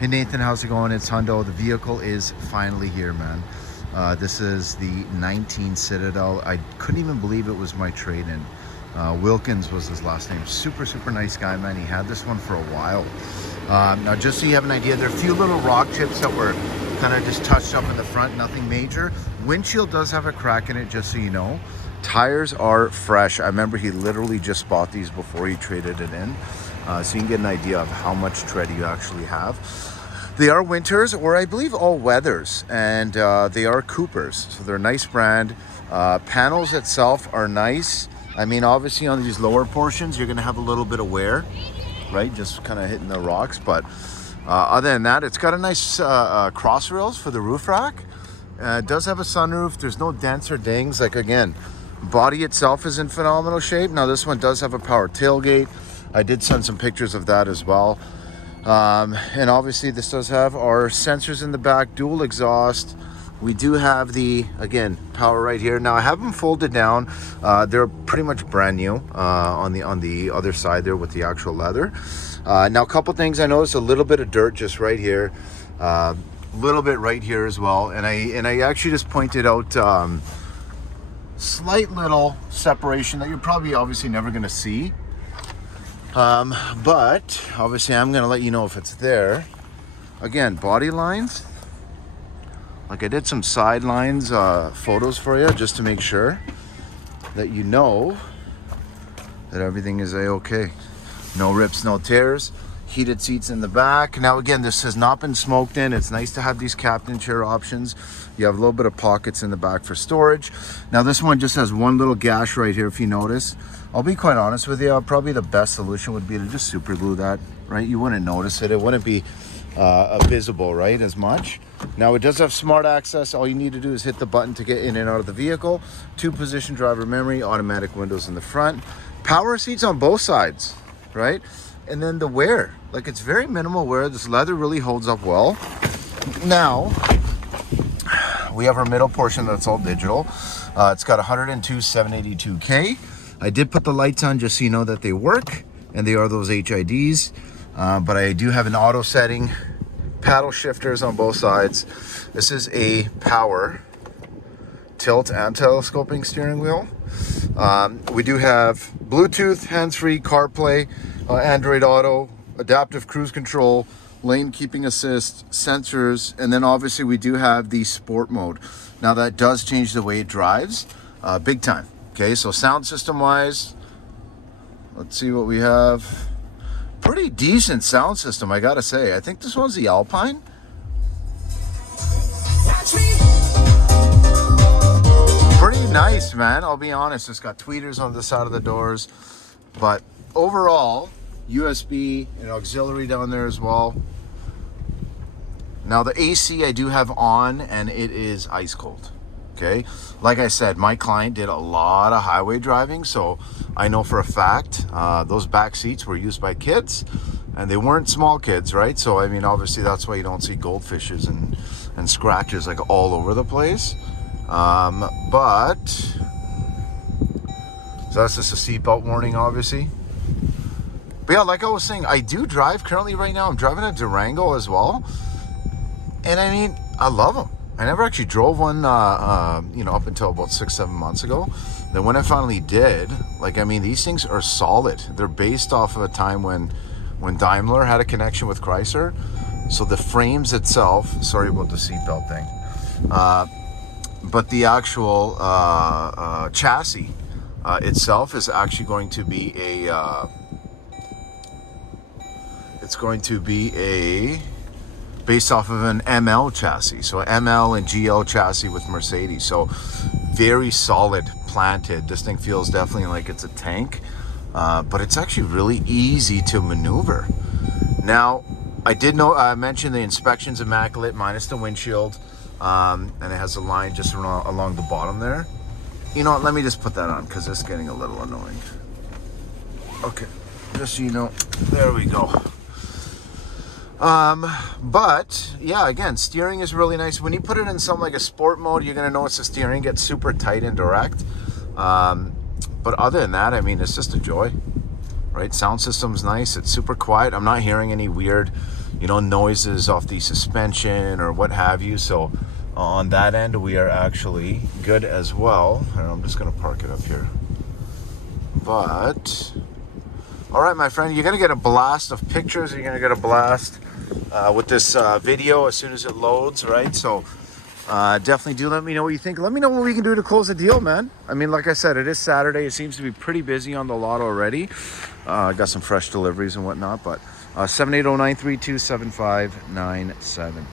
Hey Nathan, how's it going? It's Hundo. The vehicle is finally here, man. This is the 19 Citadel. I couldn't even believe it was my trade-in. Wilkins was his last name. Super nice guy, man. He had this one for a while. Now, just so you have an idea, there are a few little rock chips that were kind of just touched up in the front, nothing major. Windshield does have a crack in it, just so you know. Tires are fresh. I remember he literally just bought these before he traded it in. So you can get an idea of how much tread you actually have. They are winters, or I believe all weathers, and they are Coopers, so they're a nice brand. Panels itself are nice. I mean, obviously on these lower portions, you're gonna have a little bit of wear, right? Just kind of hitting the rocks, but other than that, it's got a nice cross rails for the roof rack. It does have a sunroof. There's no dents or dings. Like, again, body itself is in phenomenal shape. Now, this one does have a power tailgate. I did send some pictures of that as well. And obviously this does have our sensors in the back, dual exhaust. We do have the, again, power right here. Now I have them folded down. They're pretty much brand new on the other side there with the actual leather. Now a couple things I noticed: a little bit of dirt just right here, a little bit right here as well. And I actually just pointed out slight little separation that you're probably obviously never going to see. But obviously I'm going to let you know if it's there. Again, body lines. Like, I did some sidelines photos for you just to make sure that you know that everything is a-okay. No rips, no tears. Heated seats in the back. Now again, this has not been smoked in. It's nice to have these captain chair options. You have a little bit of pockets in the back for storage. Now this one just has one little gash right here, if you notice. I'll be quite honest with you, probably the best solution would be to just super glue that, right? You wouldn't notice it. It wouldn't be visible, right, as much. Now it does have smart access. All you need to do is hit the button to get in and out of the vehicle. 2-position driver memory, automatic windows in the front, power seats on both sides, right? And then the wear, like, it's very minimal wear. This leather really holds up well. Now we have our middle portion that's all digital. It's got 102,782K. I did put the lights on just so you know that they work, and they are those HIDs. But I do have an auto setting, paddle shifters on both sides. This is a power tilt and telescoping steering wheel. We do have Bluetooth, hands-free, CarPlay, Android Auto, adaptive cruise control, lane keeping assist, sensors, and then obviously we do have the sport mode. Now that does change the way it drives, big time. Okay, so sound system wise, let's see what we have. Pretty decent sound system, I gotta say. I think this one's the Alpine. Pretty nice, man. I'll be honest. It's got tweeters on the side of the doors, but overall, USB and auxiliary down there as well. Now the AC I do have on, and it is ice cold. Okay, like I said, my client did a lot of highway driving, so I know for a fact those back seats were used by kids, and they weren't small kids, right? So I mean, obviously that's why you don't see goldfishes and scratches like all over the place. But so that's just a seatbelt warning, obviously. But yeah, like I was saying, I do drive currently right now. I'm driving a Durango as well, and I mean, I love them. I never actually drove one, you know, up until about 6-7 months ago. Then when I finally did, like, I mean, these things are solid. They're based off of a time when Daimler had a connection with Chrysler. So the frames itself, sorry about the seatbelt thing, but the actual chassis itself is actually going to be based off of an ML chassis, so ML and GL chassis with Mercedes. So very solid, planted. This thing feels definitely like it's a tank, but it's actually really easy to maneuver. Now, I did mention the inspection's immaculate minus the windshield, and it has a line just along the bottom there. You know what, let me just put that on because it's getting a little annoying. Okay, just so you know, there we go. But yeah, again, steering is really nice. When you put it in something like a sport mode, you're gonna notice the steering gets super tight and direct. But other than that, I mean, it's just a joy, right? Sound system's nice. It's super quiet. I'm not hearing any weird you know, noises off the suspension or what have you. So on that end, we are actually good as well. I'm just going to park it up here. But, all right, my friend, you're going to get a blast of pictures. You're going to get a blast with this video as soon as it loads, right? So definitely do let me know what you think. Let me know what we can do to close the deal, man. I mean, like I said, it is Saturday. It seems to be pretty busy on the lot already. I got some fresh deliveries and whatnot, but 780-932-7597.